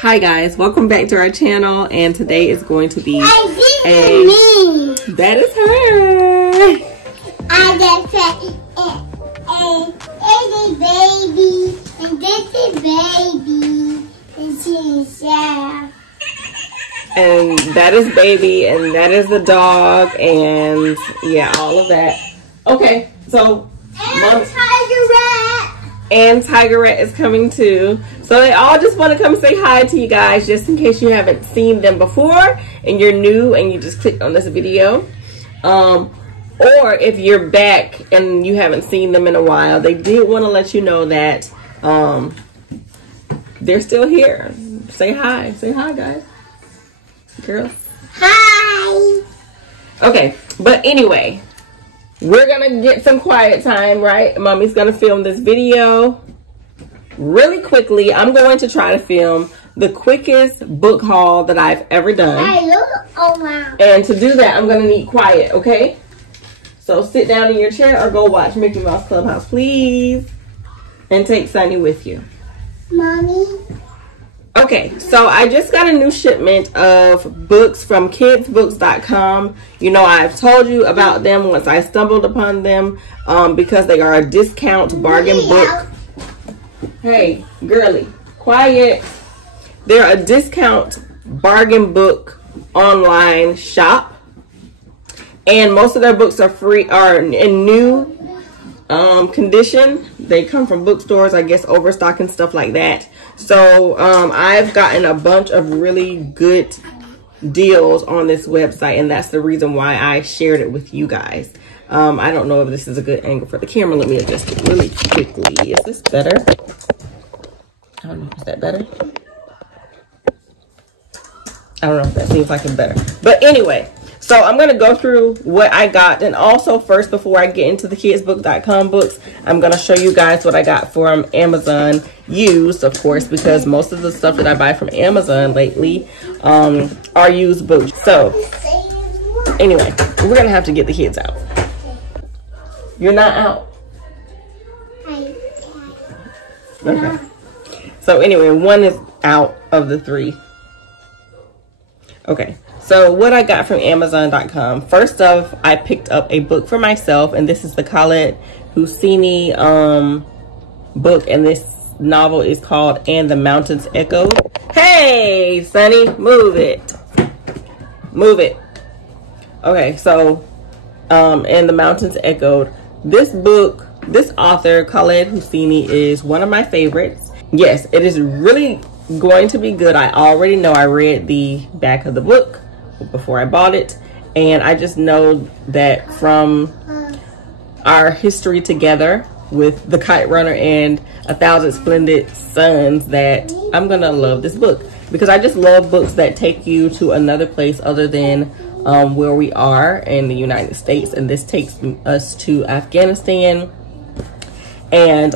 Hi guys, welcome back to our channel, and today is going to be that is her. I just baby, and this is baby, and she's and that is baby, and that is the dog, and yeah, all of that. Okay, so and Tigerette is coming too. So they all just want to come say hi to you guys, just in case you haven't seen them before and you're new and you just clicked on this video. Or if you're back and you haven't seen them in a while, they did want to let you know that they're still here. Say hi. Say hi, guys. Girls. Hi. Okay, but anyway, we're gonna get some quiet time, right? Mommy's gonna film this video really quickly. I'm going to try to film the quickest book haul that I've ever done. Oh wow. And to do that, I'm gonna need quiet, okay? So sit down in your chair or go watch Mickey Mouse Clubhouse, please. And take Sunny with you. Mommy. Okay, so I just got a new shipment of books from kidsbooks.com. You know, I've told you about them once I stumbled upon them because they are a discount bargain book. Hey, girly, quiet. They're a discount bargain book online shop. And most of their books are free, are in new condition. They come from bookstores, I guess, overstock and stuff like that. So I've gotten a bunch of really good deals on this website, and that's the reason why I shared it with you guys. I don't know if this is a good angle for the camera. Let me adjust it really quickly. Is this better? I don't know. Is that better? I don't know if that seems like it's better. But anyway, so I'm going to go through what I got. And also first, before I get into the kidsbook.com books, I'm going to show you guys what I got from Amazon used, of course, because most of the stuff that I buy from Amazon lately are used books. So anyway, we're going to have to get the kids out. You're not out? Okay. So anyway, one is out of the three. Okay. So what I got from Amazon.com. First off, I picked up a book for myself, and this is the Khaled Hosseini book, and this novel is called And the Mountains Echoed. Hey, Sonny, move it. Move it. Okay, so And the Mountains Echoed. This book, this author, Khaled Hosseini, is one of my favorites. Yes, it is really going to be good. I already know. I read the back of the book before I bought it, and I just know that from our history together with The Kite Runner and 1,000 Splendid Suns that I'm gonna love this book, because I just love books that take you to another place other than where we are in the United States, and this takes us to Afghanistan. And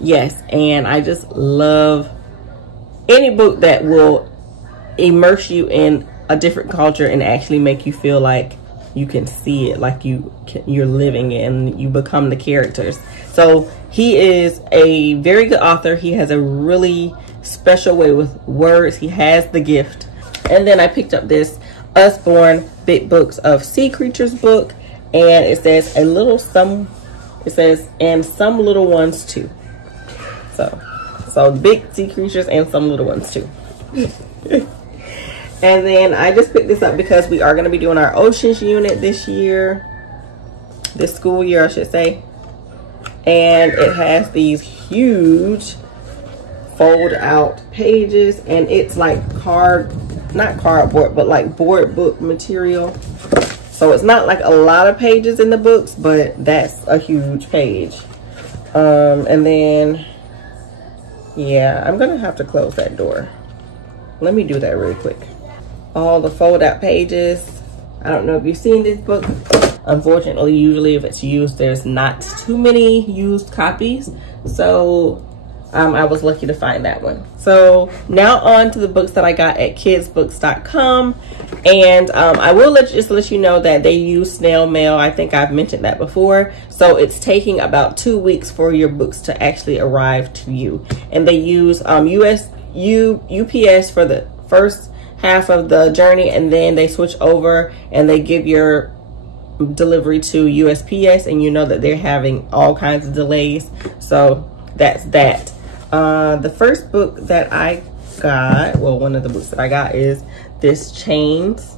yes, and I just love any book that will immerse you in a different culture and actually make you feel like you can see it, like you're living it, and you become the characters. So he is a very good author. He has a really special way with words. He has the gift. And then I picked up this Usborne Big Books of Sea Creatures book, and it says and some little ones too. So big sea creatures and some little ones too. And then I just picked this up because we are going to be doing our oceans unit this school year, I should say. And it has these huge fold out pages, and it's like not cardboard, but like board book material. So it's not like a lot of pages in the books, but that's a huge page. And then, yeah, I'm gonna have to close that door. Let me do that really quick. All the fold out pages. I don't know if you've seen this book. Unfortunately, usually if it's used, there's not too many used copies. So I was lucky to find that one. So now on to the books that I got at kidsbooks.com. And I will just let you know that they use snail mail. I think I've mentioned that before. So it's taking about 2 weeks for your books to actually arrive to you. And they use UPS for the first half of the journey, and then they switch over and they give your delivery to USPS, and you know that they're having all kinds of delays. So that's that. The first book that I got, well, one of the books that I got is this Chains,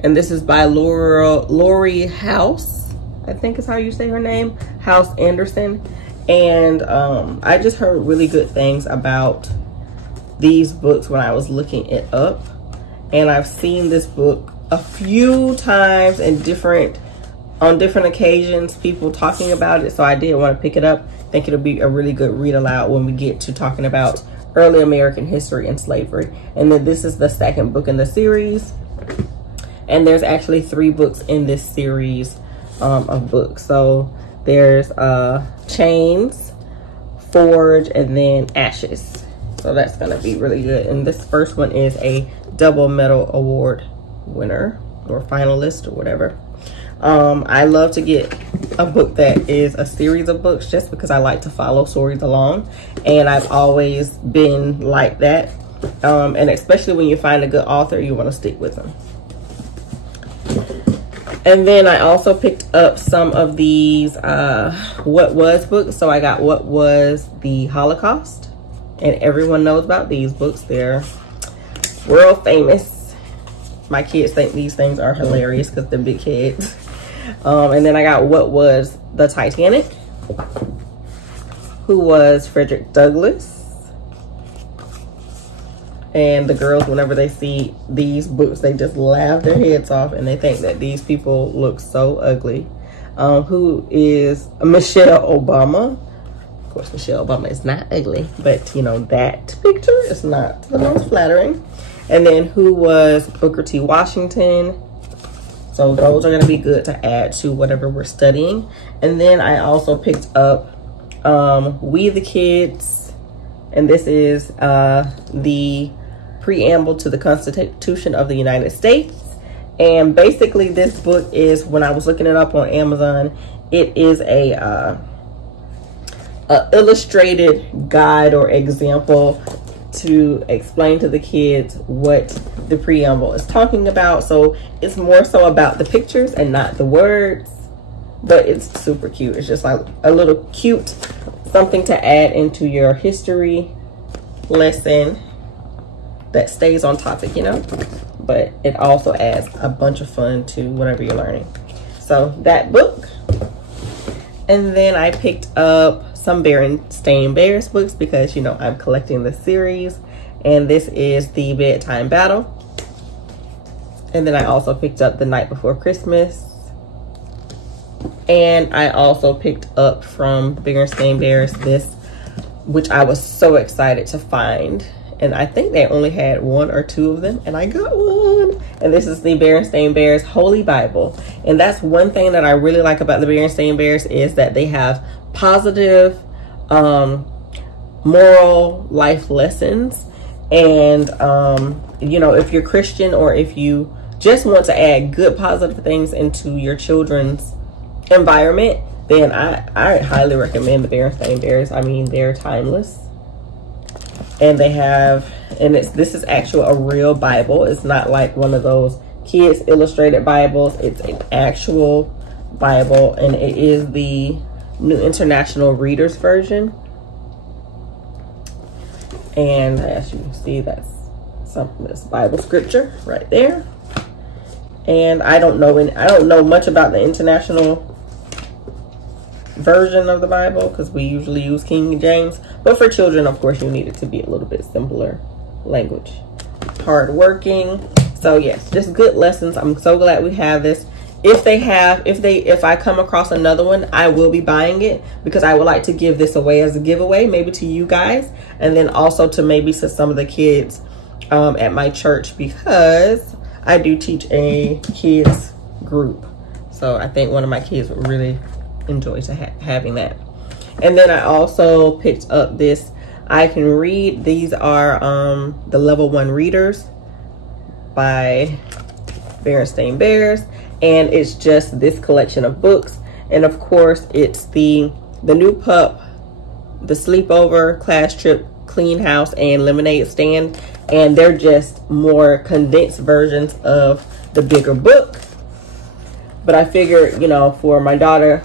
and this is by Lori House, I think is how you say her name, House Anderson. And I just heard really good things about these books when I was looking it up, and I've seen this book a few times on different occasions, people talking about it, so I did want to pick it up. I think it'll be a really good read aloud when we get to talking about early American history and slavery. And then this is the second book in the series, and there's actually 3 books in this series of books. So there's Chains, Forge, and then Ashes. So that's gonna be really good. And this first one is a double medal award winner or finalist or whatever. I love to get a book that is a series of books just because I like to follow stories along, and I've always been like that. And especially when you find a good author, you want to stick with them. And then I also picked up some of these What Was books. So I got What Was the Holocaust, and everyone knows about these books. They're world famous. My kids think these things are hilarious because they're big kids. And then I got What Was the Titanic? Who Was Frederick Douglass? And the girls, whenever they see these books, they just laugh their heads off and they think that these people look so ugly. Who is Michelle Obama? Of course, Michelle Obama is not ugly, but you know, that picture is not the most flattering. And then Who Was Booker T. Washington? So those are going to be good to add to whatever we're studying. And then I also picked up We the Kids, and this is the Preamble to the Constitution of the United States. And basically this book is, when I was looking it up on Amazon, it is a illustrated guide or example to explain to the kids what the preamble is talking about. So it's more so about the pictures and not the words, but it's super cute. It's just like a little cute something to add into your history lesson that stays on topic, you know, but it also adds a bunch of fun to whatever you're learning. So that book. And then I picked up some Berenstain Bears books because, you know, I'm collecting the series, and this is The Bedtime Battle. And then I also picked up The Night Before Christmas. And I also picked up from Berenstain Bears this, which I was so excited to find. And I think they only had 1 or 2 of them, and I got one. And this is the Berenstain Bears Holy Bible. And that's one thing that I really like about the Berenstain Bears, is that they have positive moral life lessons. And you know, if you're Christian, or if you just want to add good positive things into your children's environment, then I highly recommend the Berenstain Bears. I mean, they're timeless. And they have, and this is actually a real Bible. It's not like one of those kids illustrated Bibles. It's an actual Bible, and it is the New International Reader's Version. And as you can see, that's this Bible scripture right there. And I don't know much about the international version of the Bible, because we usually use King James, but for children, of course, you need it to be a little bit simpler language. Hardworking. So yes, just good lessons. I'm so glad we have this. If I come across another one, I will be buying it, because I would like to give this away as a giveaway, maybe to you guys, and then also to some of the kids at my church, because I do teach a kids group. So I think one of my kids would really enjoy having that. And then I also picked up this I Can Read. These are the level 1 readers by Berenstain Bears, and it's just this collection of books. And of course, it's the New Pup, the Sleepover, Class Trip, Clean House and Lemonade Stand, and they're just more condensed versions of the bigger book. But I figured, you know, for my daughter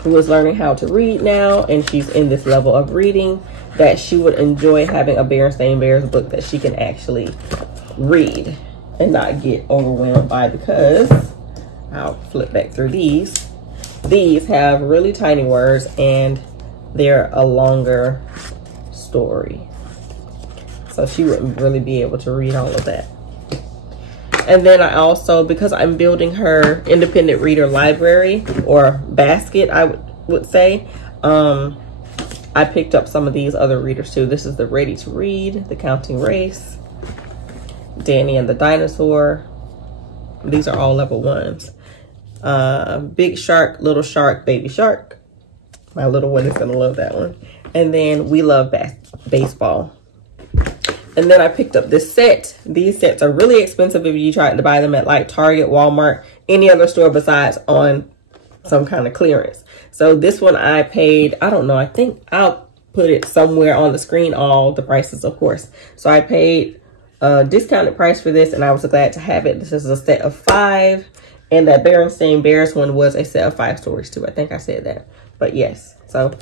who is learning how to read now, and she's in this level of reading, that she would enjoy having a Berenstain Bears book that she can actually read and not get overwhelmed by, because I'll flip back through these. These have really tiny words and they're a longer story. So she wouldn't really be able to read all of that. And then I also, because I'm building her independent reader library, or basket, I would say, I picked up some of these other readers too. This is the Ready to Read, The Counting Race, Danny and the Dinosaur. These are all level 1s. Big Shark, Little Shark, Baby Shark. My little one is gonna love that one. And then We Love Baseball. And then I picked up this set. These sets are really expensive if you try to buy them at like Target, Walmart, any other store besides on some kind of clearance. So this one I paid, I don't know, I think I'll put it somewhere on the screen, all the prices, of course. So I paid a discounted price for this, and I was glad to have it. This is a set of 5, and that Berenstain Bears one was a set of 5 stories too. I think I said that, but yes. So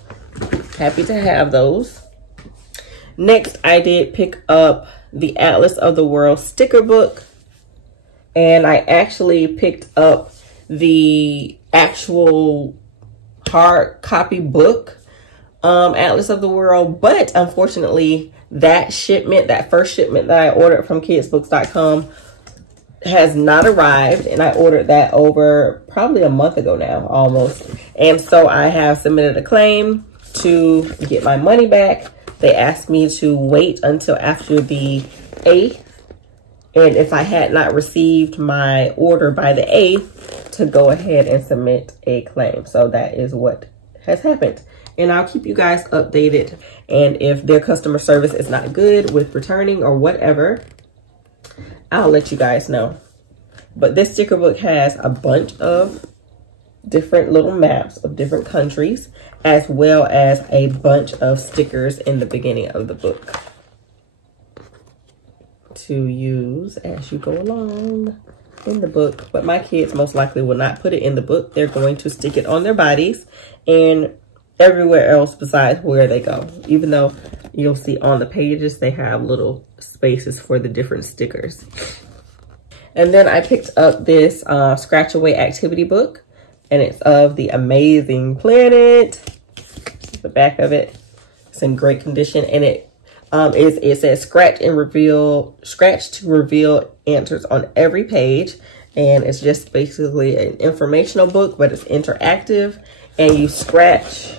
happy to have those. Next, I did pick up the Atlas of the World sticker book, and I actually picked up the actual hard copy book, Atlas of the World, but unfortunately that shipment, that first shipment that I ordered from kidsbooks.com has not arrived, and I ordered that over probably a month ago now, almost. And so I have submitted a claim to get my money back. They asked me to wait until after the 8th, and if I had not received my order by the 8th, to go ahead and submit a claim. So that is what has happened, and I'll keep you guys updated. And if their customer service is not good with returning or whatever, I'll let you guys know. But this sticker book has a bunch of different little maps of different countries, as well as a bunch of stickers in the beginning of the book to use as you go along in the book. But my kids most likely will not put it in the book. They're going to stick it on their bodies and everywhere else besides where they go, even though you'll see on the pages they have little spaces for the different stickers. And then I picked up this scratch away activity book, and it's of the Amazing Planet. The back of it, it's in great condition, and it says scratch to reveal answers on every page. And it's just basically an informational book, but it's interactive, and you scratch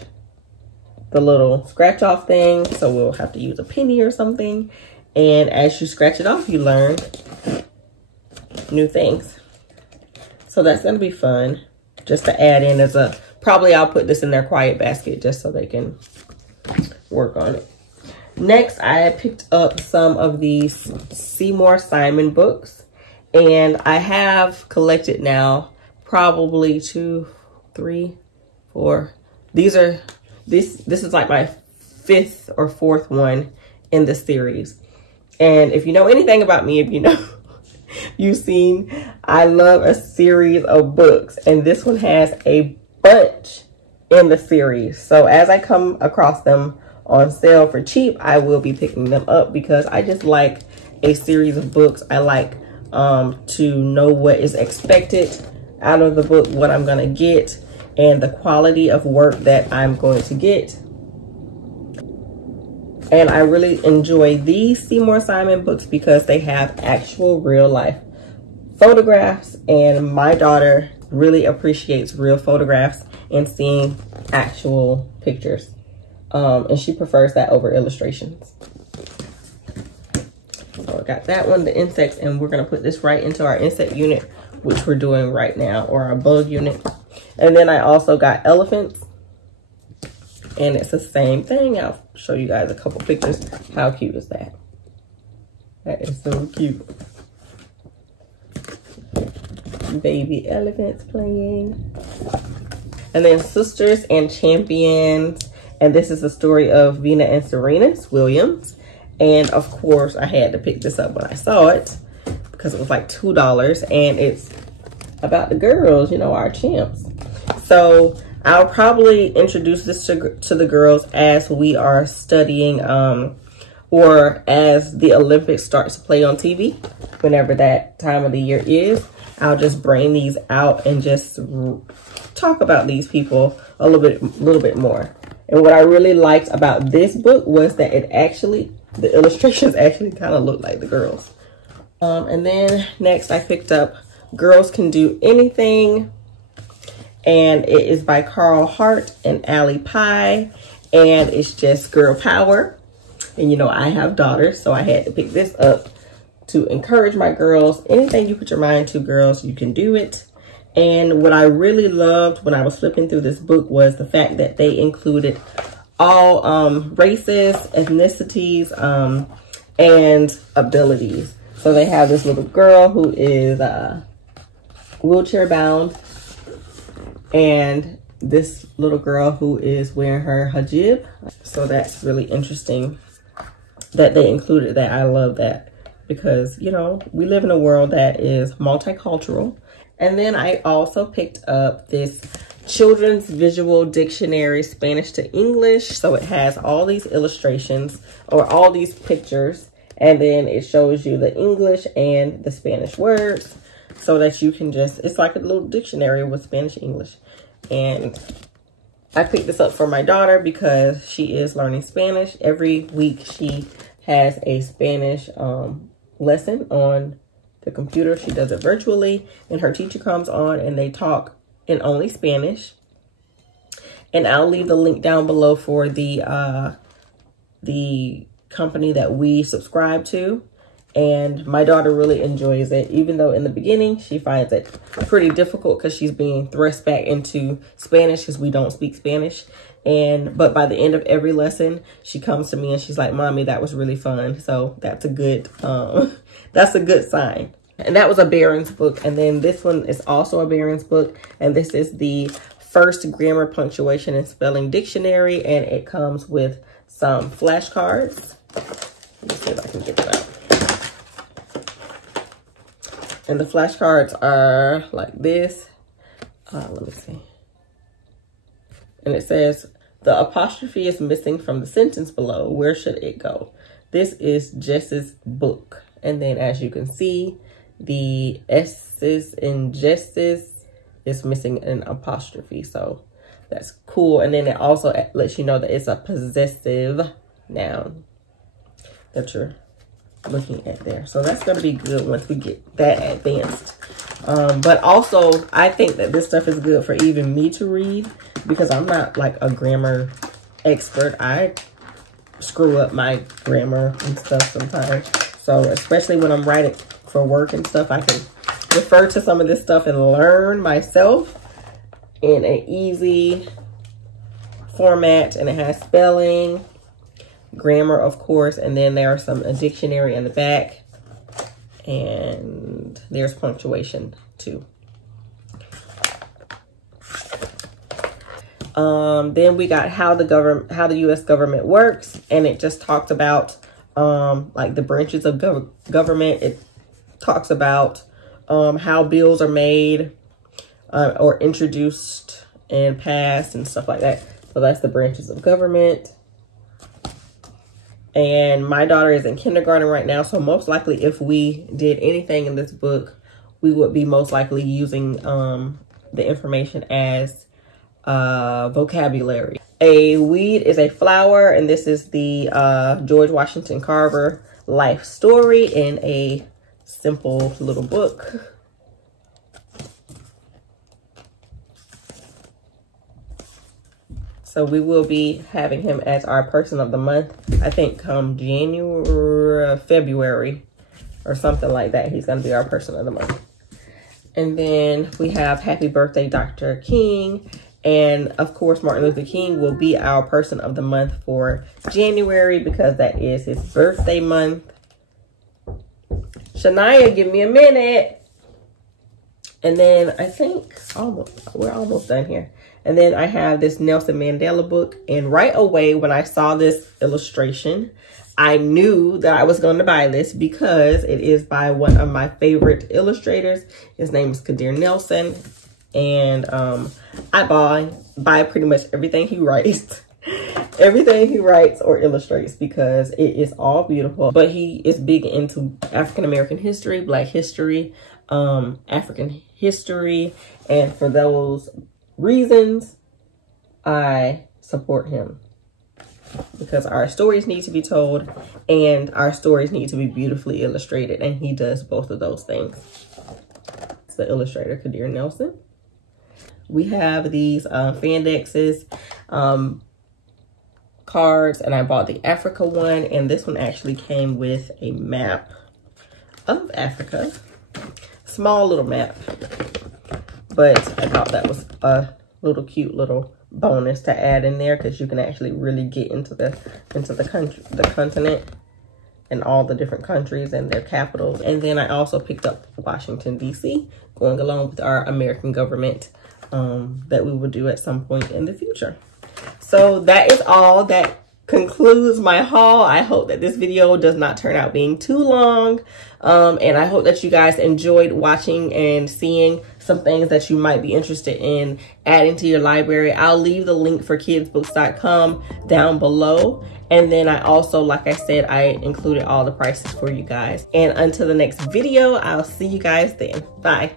the little scratch off thing. So we'll have to use a penny or something, and as you scratch it off, you learn new things. So that's gonna be fun just to add in as a, probably I'll put this in their quiet basket just so they can work on it. Next, I picked up some of these Seymour Simon books, and I have collected now probably 2, 3, 4. This is like my 5th or 4th one in the series. And if you know anything about me, if you know, you've seen, I love a series of books, and this one has a bunch in the series. So as I come across them on sale for cheap, I will be picking them up because I just like a series of books. I like to know what is expected out of the book, what I'm going to get, and the quality of work that I'm going to get. And I really enjoy these Seymour Simon books because they have actual real life photographs, and my daughter really appreciates real photographs and seeing actual pictures. And she prefers that over illustrations. So I got that one, the insects, and we're gonna put this right into our insect unit, which we're doing right now, or our bug unit. And then I also got elephants, and it's the same thing. I'll show you guys a couple pictures. How cute is that? That is so cute. Baby elephants playing. And then Sisters and Champions. And this is the story of Vina and Serenus Williams. And of course, I had to pick this up when I saw it because it was like $2. And it's about the girls, you know, our champs. So I'll probably introduce this to the girls as we are studying or as the Olympics starts to play on TV, whenever that time of the year is. I'll just bring these out and just talk about these people a little bit more. And what I really liked about this book was that the illustrations actually kind of look like the girls. And then next I picked up Girls Can Do Anything. And it is by Carl Hart and Allie Pye. And it's just girl power. And you know, I have daughters, so I had to pick this up to encourage my girls. Anything you put your mind to, girls, you can do it. And what I really loved when I was flipping through this book was the fact that they included all races, ethnicities, and abilities. So they have this little girl who is wheelchair bound, and this little girl who is wearing her hijab. So that's really interesting that they included that. I love that because, you know, we live in a world that is multicultural. And then I also picked up this Children's Visual Dictionary, Spanish to English. So it has all these illustrations or all these pictures, and then it shows you the English and the Spanish words so that you can just, it's like a little dictionary with Spanish and English. And I picked this up for my daughter because she is learning Spanish. Every week she has a Spanish lesson on the computer. She does it virtually, and her teacher comes on and they talk in only Spanish. And I'll leave the link down below for the company that we subscribe to. And my daughter really enjoys it, even though in the beginning she finds it pretty difficult because she's being thrust back into Spanish because we don't speak Spanish. But by the end of every lesson, she comes to me and she's like, "Mommy, that was really fun." So that's a good sign. And that was a Barron's book. And then this one is also a Barron's book. And this is the First Grammar, Punctuation, and Spelling Dictionary. And it comes with some flashcards. Let me see if I can get it out. And the flashcards are like this. Let me see. And it says, the apostrophe is missing from the sentence below. Where should it go? This is Jess's book. And then as you can see, the S's in Jess's is missing an apostrophe. So that's cool. And then it also lets you know that it's a possessive noun that you're looking at there. So that's going to be good once we get that advanced. But also, I think that this stuff is good for even me to read because I'm not like a grammar expert. I screw up my grammar and stuff sometimes. So especially when I'm writing for work and stuff, I can refer to some of this stuff and learn myself in an easy format. And it has spelling, grammar, of course, and then there are a dictionary in the back, and there's punctuation too. Then we got how the U.S. government works, and it just talks about like the branches of government. It talks about how bills are made or introduced and passed and stuff like that. So that's the branches of government. And my daughter is in kindergarten right now. So most likely if we did anything in this book, we would be most likely using the information as vocabulary. A weed is a flower. And this is the George Washington Carver life story in a simple little book. So we will be having him as our person of the month, I think come February or something like that. He's going to be our person of the month. And then we have Happy Birthday, Dr. King. And of course, Martin Luther King will be our person of the month for January because that is his birthday month. Shania, give me a minute. And then I think we're almost done here. And then I have this Nelson Mandela book. And right away when I saw this illustration, I knew that I was going to buy this because it is by one of my favorite illustrators. His name is Kadir Nelson. And I buy pretty much everything he writes. Everything he writes or illustrates because it is all beautiful. But he is big into African American history, Black history, African history. And for those reasons, I support him. Because our stories need to be told and our stories need to be beautifully illustrated. And he does both of those things. It's the illustrator, Kadir Nelson. We have these Fandexes cards, and I bought the Africa one, and this one actually came with a map of Africa. Small little map. But I thought that was a little cute little bonus to add in there because you can actually really get into the continent and all the different countries and their capitals. And then I also picked up Washington, D.C., going along with our American government that we will do at some point in the future. So that is all. That concludes my haul. I hope that this video does not turn out being too long. And I hope that you guys enjoyed watching and seeing some things that you might be interested in adding to your library. I'll leave the link for kidsbooks.com down below. And then I also, like I said, I included all the prices for you guys. And until the next video, I'll see you guys then. Bye.